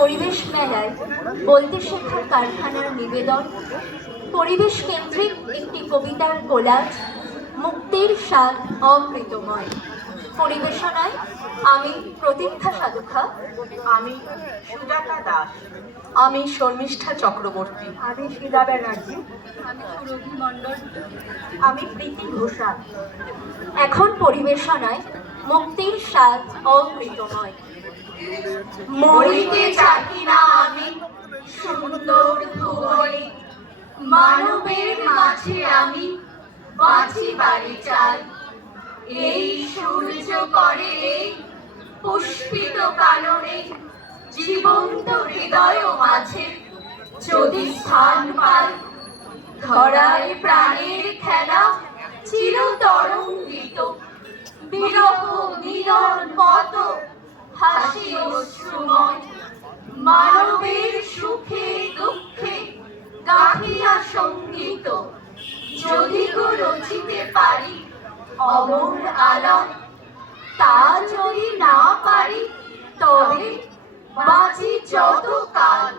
পরিবেশ মেলায় বলতে শেখার কারখানার নিবেদন পরিবেশ কেন্দ্রিক একটি কবিতার কোলাজ মুক্তির স্বাদ অমৃতময়। পরিবেশনায় আমি প্রতীক্ষা সাধুখা। আমি সুজাতা দাস। আমি শর্মিষ্ঠা চক্রবর্তী। আমি শিলা ব্যানার্জি। আমি সুরভি মণ্ডল। আমি প্রীতি ঘোষাল। এখন পরিবেশনায় মুক্তির স্বাদ অমৃতময়। মরিতে চাকি না আমি, সুন্দর ভুবনে। মানবের মাঝে আমি বাঁচি বাড়ি চাই। এই সূর্য করে পুষ্পিত কাননে, জীবন্ত হৃদয় মাঝে যদি স্থান পাই, ধরায় প্রাণের খেলা চিরতরঙ্গিত। বিরহ মিলন কত হাসি অশ্রুময় মানবের সুখে দুঃখে গাহিয়া সংগীত। যদি গো রচিতে পারি অমর আলম তা যদি না পারি তবে বাঁচি যত কাল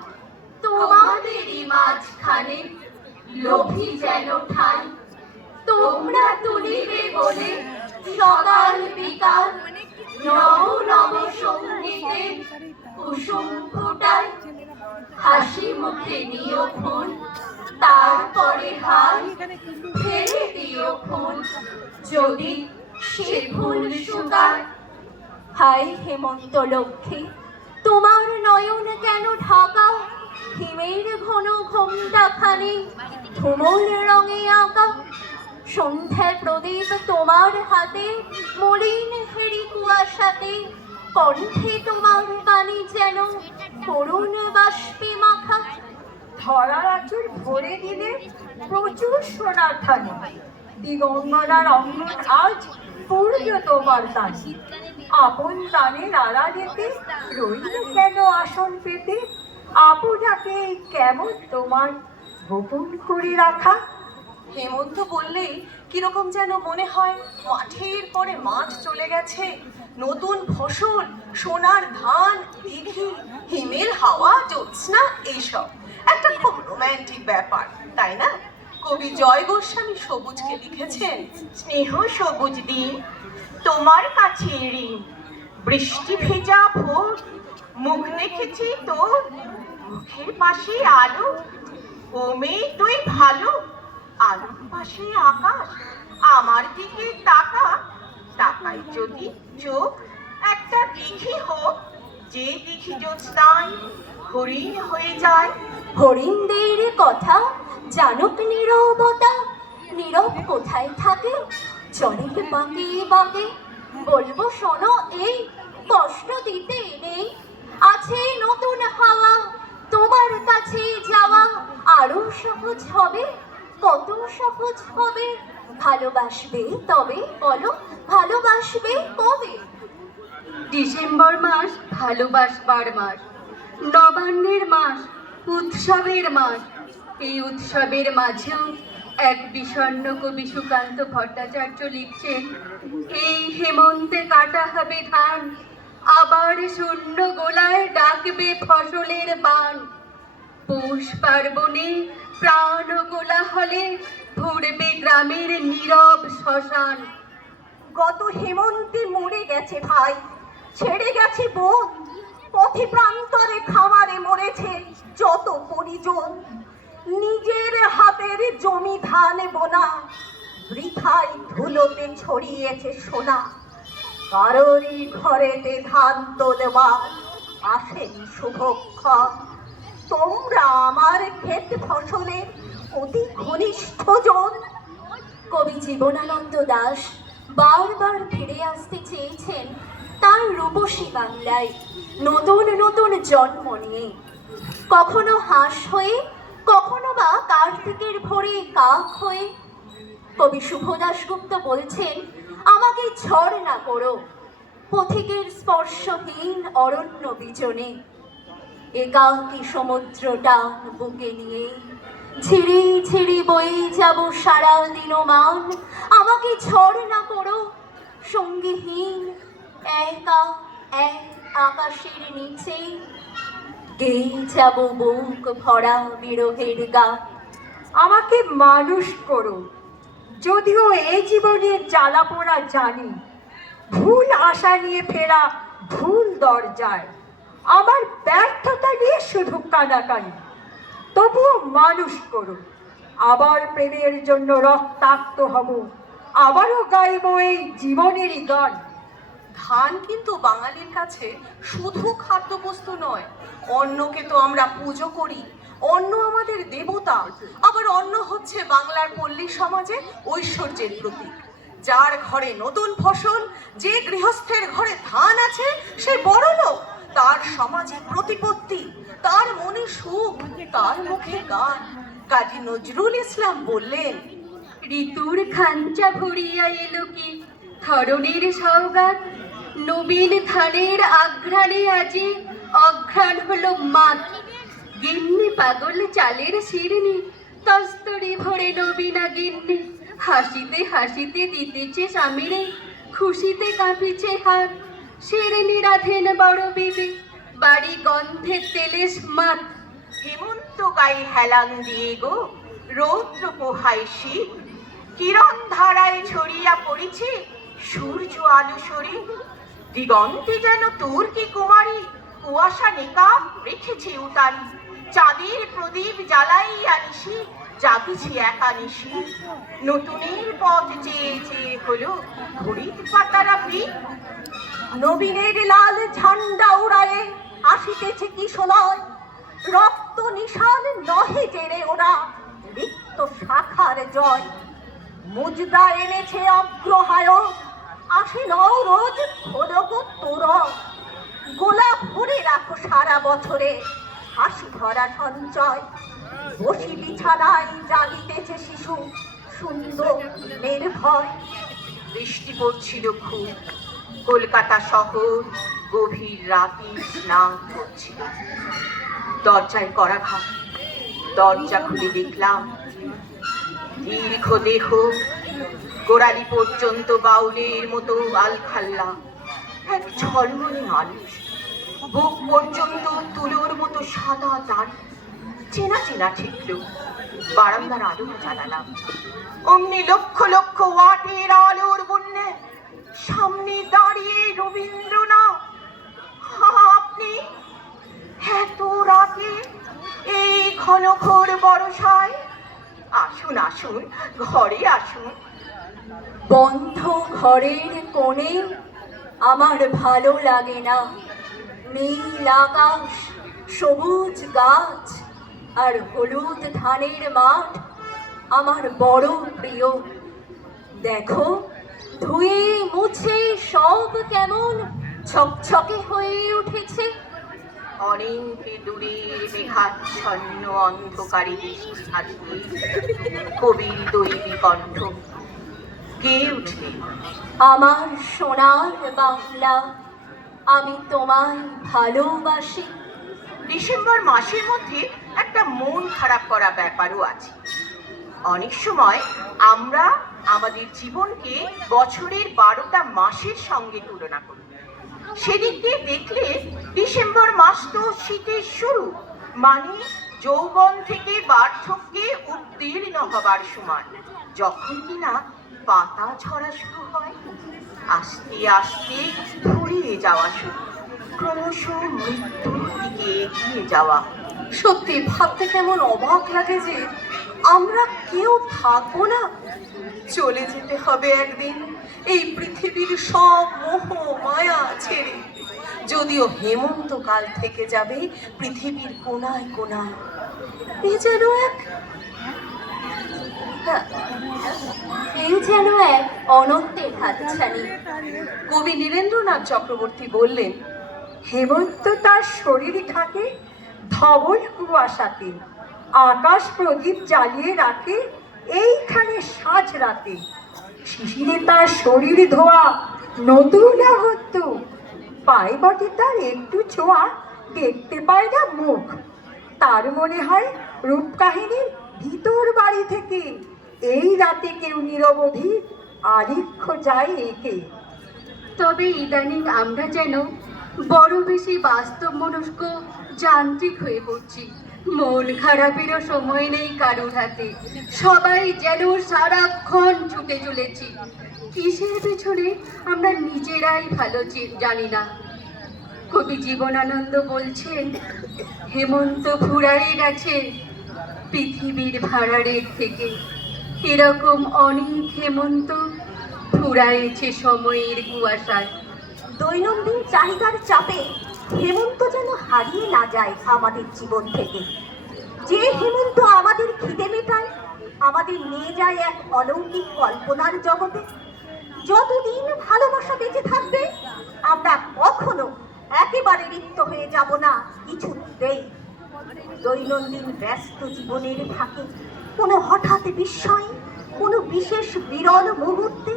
তোমাদেরই মাঝখানে লোভী যেন ঠাই, তোমরা তুলিবে বলে সকাল বিকাল নব হাসি মুখে নিও ফুল তারপরে হাল ফেলে দিও ফুল যদি সে ফুল শুকায় হাই হেমন্ত লক্ষ্মী, তোমার নয়ন কেন ঢাকা হিমের ঘন ঘোমটাখানে ধুমল রঙে আঁকা। সন্ধ্যার প্রদীপ তোমার হাতে, মলিন হেরি কুয়াশাতে, কণ্ঠে তোমার বাণী যেন করুণ বাষ্পে মাখা। ধরার আচুর ভরে দিলে প্রচুর সোনার থানে দিগম্বরার অঙ্গন আজ পূর্য তোমার দানি। আপন তানে নাড়া যেতে রইল কেন আসন পেতে? আপনাকে কেমন তোমার গোপন করে রাখা? হেমন্ত বললেই কীরকম যেন মনে হয় মাঠের পরে মাঠ চলে গেছে। নতুন ফসল, সোনার ধান, দিঘি, হিমেল, হাওয়া, জ্যোৎস্না, এইসব। একটা খুব রোম্যান্টিক ব্যাপার, তাই না? কবি জয় গোস্বামী সবুজকে লিখেছেন, স্নেহ সবুজ দিন তোমার কাছে ঋণ, বৃষ্টি ভেজা ভোর, মুখ দেখেছি তোর, মুখের পাশে আলো মেয়ে তুই ভালো আলোর পাশে আকাশ, আমার দিকে তাকা। তাকাই যদি চোখ, একটা দিঘি হোক, যে দিঘি জ্যোৎস্নায় হরিণ হয়ে যায়। হরিণদের কথা জানুক নীরবতা। নীরব কোথায় থাকে? জলের বাঁকে বাঁকে। বলব, শোনো, এই কষ্ট দিতে নেই। আছে নতুন হাওয়া, তোমার কাছে যাওয়া। আরও সহজ হবে কত সহজ হবে, ভালোবাসবে তবে বলো, ভালোবাসবে কবে? ডিসেম্বর মাস ভালোবাসবার মাস, নবান্নের মাস উৎসবের মাস। এই উৎসবের মাঝেও এক বিষণ্ণ কবি সুকান্ত ভট্টাচার্য লিখছেন, এই হেমন্তে কাটা হবে ধান, আবার শূন্য গোলায় ডাকবে ফসলের বান। পৌষ পার্বণে প্রাণ গোলা হলে ভরবে গ্রামের নীরব শ্মশান। গত হেমন্তে মরে গেছে ভাই, ছেড়ে গেছে বোন। পথে প্রান্তরে খামারে মরেছে যত পরিজন। নিজের হাতের জমি ধান বোনা বৃথায় ধুলোতে ছড়িয়েছে সোনা। কারোরই ঘরেতে ধান তো দেওয়া আসেনি শুভক্ষণ। তোমরা আমার ক্ষেত ফসলের অতি ঘনিষ্ঠ জন। কবি জীবনানন্দ দাস বারবার ফিরে আসতে চেয়েছেন তার রূপসী বাংলায় নতুন নতুন জন্ম নিয়ে। কখনো হাঁস হয়ে, কখনো বা কার্তিকের ভোরে কাক হয়ে। কবি শুভ দাশগুপ্ত বলছেন, আমাকে ঝড় না করো। পথিকের স্পর্শহীন অরণ্য বিজনে। একাকী সমুদ্র টান বুকে নিয়ে। ঝিরি ঝিরি বয়ে যাব সারা দিনমান। আমাকে ঝড় না করো, সঙ্গীহীন একা, এক আকাশের নিচে। গেয়ে যাব বুক ভরা বিরহের গান আমাকে মানুষ করো, যদিও এই জীবনের জ্বালা পোড়া জানি। ভুল আশা নিয়ে ফেরা ভুল দরজায়। আমার ব্যর্থতা নিয়ে শুধু কানাকানি। তবুও মানুষ করো আবার প্রেমের জন্য রক্তাক্ত হব। আবারও গাইব এই জীবনেরই গান। ধান কিন্তু বাঙালির কাছে শুধু খাদ্যবস্তু নয়। অন্নকে তো আমরা পুজো করি। অন্ন আমাদের দেবতা। আবার অন্ন হচ্ছে বাংলার পল্লী সমাজে ঐশ্বর্যের প্রতীক। যার ঘরে নতুন ফসল, যে গৃহস্থের ঘরে ধান আছে, সে বড় লোক তার সমাজে প্রতিপত্তি, তার মনে সুখ, তার মুখে গান। কাজী নজরুল ইসলাম বললেন, ঋতুর খাঞ্চা ভরিয়া এলো কি? ধরনের সৌগাত নবীন ধানের আঘ্রাণে আজি অঘ্রাণ হলো মাত গিন্নি পাগল চালের শিরনি তস্তরি ভরে নবীনা গিন্নি। হাসিতে হাসিতে দিতেছে স্বামীরে, খুশিতে কাঁপিছে হাত। শিরনি রাধেন বড় বিবি, বাড়ি গন্ধে তেলেস মাত হেমন্ত গায়ে হেলান দিয়ে গো, রৌদ্র পোহায় শীত। কিরণ ধারায় ছড়িয়া পড়েছে সূর্য আলো সরি। দিগন্তে যেন তোর কি কুমারী, কুয়াশা নেকাব রেখেছে উতারি। চাঁদের প্রদীপ জ্বালাই আনিসি জাগিছি একা নিশি। নতুনের পথ চেয়ে চেয়ে হলো ঘড়ির পাতারা পিঠ নবীনের লাল ঝান্ডা উড়ায়ে আসিতেছে কিশোলয় রক্ত নিশান নহে জেরে ওরা, রিক্ত শাখার জয়। মুজদা এনেছে অগ্রহায় আসে নও রোজ খোলক তোর গোলাপ ভরে রাখো সারা বছরে, হাসি ভরা সঞ্চয়। বসি বিছানায় জাগিতেছে শিশু, সুন্দর, নির্ভয়। বৃষ্টি পড়ছিল খুব। কলকাতা শহর গভীর রাতে স্নান করছিল। দরজায় করা ঘাট দরজা খুলে দেখলাম দীর্ঘ দেহ গোড়ালি পর্যন্ত বাউলের মতো আলখাল্লা, এক ঝলমলে মানুষ, বুক পর্যন্ত তুলোর মতো সাদা দাড়ি চেনা চেনা ঠেকল বারান্দার আলো জ্বালালাম। অমনি লক্ষ লক্ষ ওয়াটের আলোর বন্যে সামনে দাঁড়িয়ে রবীন্দ্রনাথ, আপনি এত রাতে এই ঘন ঘোর বরসায় আসুন আসুন, ঘরে আসুন। বন্ধ ঘরের কোণে আমার ভালো লাগে না। নীল আকাশ, সবুজ গাছ আর হলুদ ধানের মাঠ আমার বড় প্রিয়। দেখো ধুয়ে মুছে সব কেমন ছকছকে হয়ে উঠেছে। অনেকে দূরের মেঘাচ্ছন্ন অন্ধকারে ছাড়িয়ে কবির দৈবী কণ্ঠ। কে উঠলে আমার সোনার বাংলা, আমি তোমায় ভালোবাসি। ডিসেম্বর মাসের মধ্যে একটা মন খারাপ করা ব্যাপারও আছে। অনেক সময় আমরা আমাদের জীবনকে বছরের বারোটা মাসের সঙ্গে তুলনা করি। সেদিক দিয়ে দেখলে ডিসেম্বর মাস তো শীতের শুরু মানে যৌবন থেকে বার্ধক্যে উত্তীর্ণ হবার সময়, যখন কিনা পাতা ঝরা শুরু হয়, আস্তে আস্তে ফুরিয়ে যাওয়া শুরু, ক্রমশ মৃত্যুর দিকে এগিয়ে যাওয়া। সত্যি, ভাবতে কেমন অবাক লাগে যে আমরা কেউ থাকব না। চলে যেতে হবে একদিন। এই পৃথিবীর সব মোহ মায়া ছেড়ে। যদিও হেমন্তকাল থেকে যাবে পৃথিবীর কোনায় কোনায়। এ যেন এক হ্যাঁ, এই যেন এক অনন্তের হাতছানি। কবি নীরেন্দ্রনাথ চক্রবর্তী বললেন হেমন্ত তার শরীর থাকে ধবল কুয়াশাতে। আকাশ প্রদীপ জ্বালিয়ে রাখে এইখানে সাজ রাতে। শিশিরে তার শরীর ধোয়া, নতুন আগত পায়ে বটে তার একটু ছোঁয়া, দেখতে পায় না মুখ। তার মনে হয় রূপ কাহিনীর ভিতর বাড়ি থেকে। এই রাতে কেউ নিরবধি আলিখ্য যায় একে। তবে ইদানিং আমরা যেন বড় বেশি বাস্তব মনস্ক যান্ত্রিক হয়ে পড়ছি। মন খারাপেরও সময় নেই কারোর হাতে। সবাই যেন সারাক্ষণ ছুটে চলেছি। কিসের পেছনে আমরা নিজেরাই ভালো জানি না। কবি জীবনানন্দ বলছেন, হেমন্ত ফুরায়ে গেছে পৃথিবীর ভাড়ারের থেকে। এরকম অনেক হেমন্ত ফুরায়েছে সময়ের কুয়াশায়। দৈনন্দিন চাহিদার চাপে হেমন্ত যেন হারিয়ে না যায় আমাদের জীবন থেকে। যে হেমন্ত আমাদের খিদে মেটায়, আমাদের নিয়ে যায় এক অলৌকিক কল্পনার জগতে। যতদিন ভালোবাসা বেঁচে থাকবে, আমরা কখনো একেবারে রিক্ত হয়ে যাব না, কিছুতেই। দৈনন্দিন ব্যস্ত জীবনের ফাঁকে কোনো হঠাৎ বিস্ময়, কোনো বিশেষ বিরল মুহূর্তে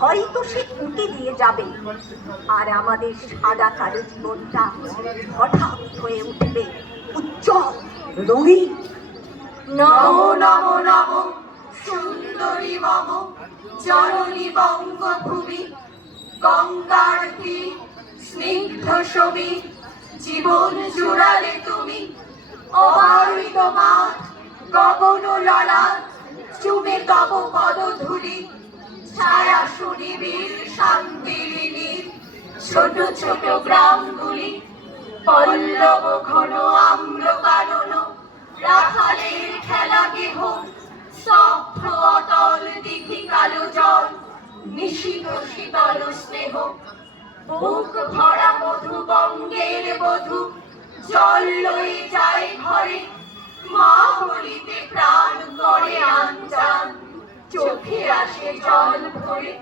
হয়তো সে উঁকে দিয়ে যাবে। আর আমাদের সাদা কালো জীবনটা হঠাৎ হয়ে উঠবে উজ্জ্বল, রঙিন। নমো নমো নমো, সুন্দরী মম জননী বঙ্গভূমি, গঙ্গার তীর, স্নিগ্ধ ছবি, জীবন জুড়ালে তুমি, অবারিত মাঠ গগন ললাট চুমে তব পদ ধুলি ছায়া সুনিবির শান্তির ছোট ছোট গ্রামগুলি, পল্লব ঘন আম্র কানন রাখালের খেলা গেহ অতল দিঘি কালো জল, নিশীত শীতল স্নেহ। বুক ভরা মধু বঙ্গের বধু, জল লয়ে যায় ঘরে, মা বলিতে প্রাণ করে আনচান চোখে আসে জল ভরে।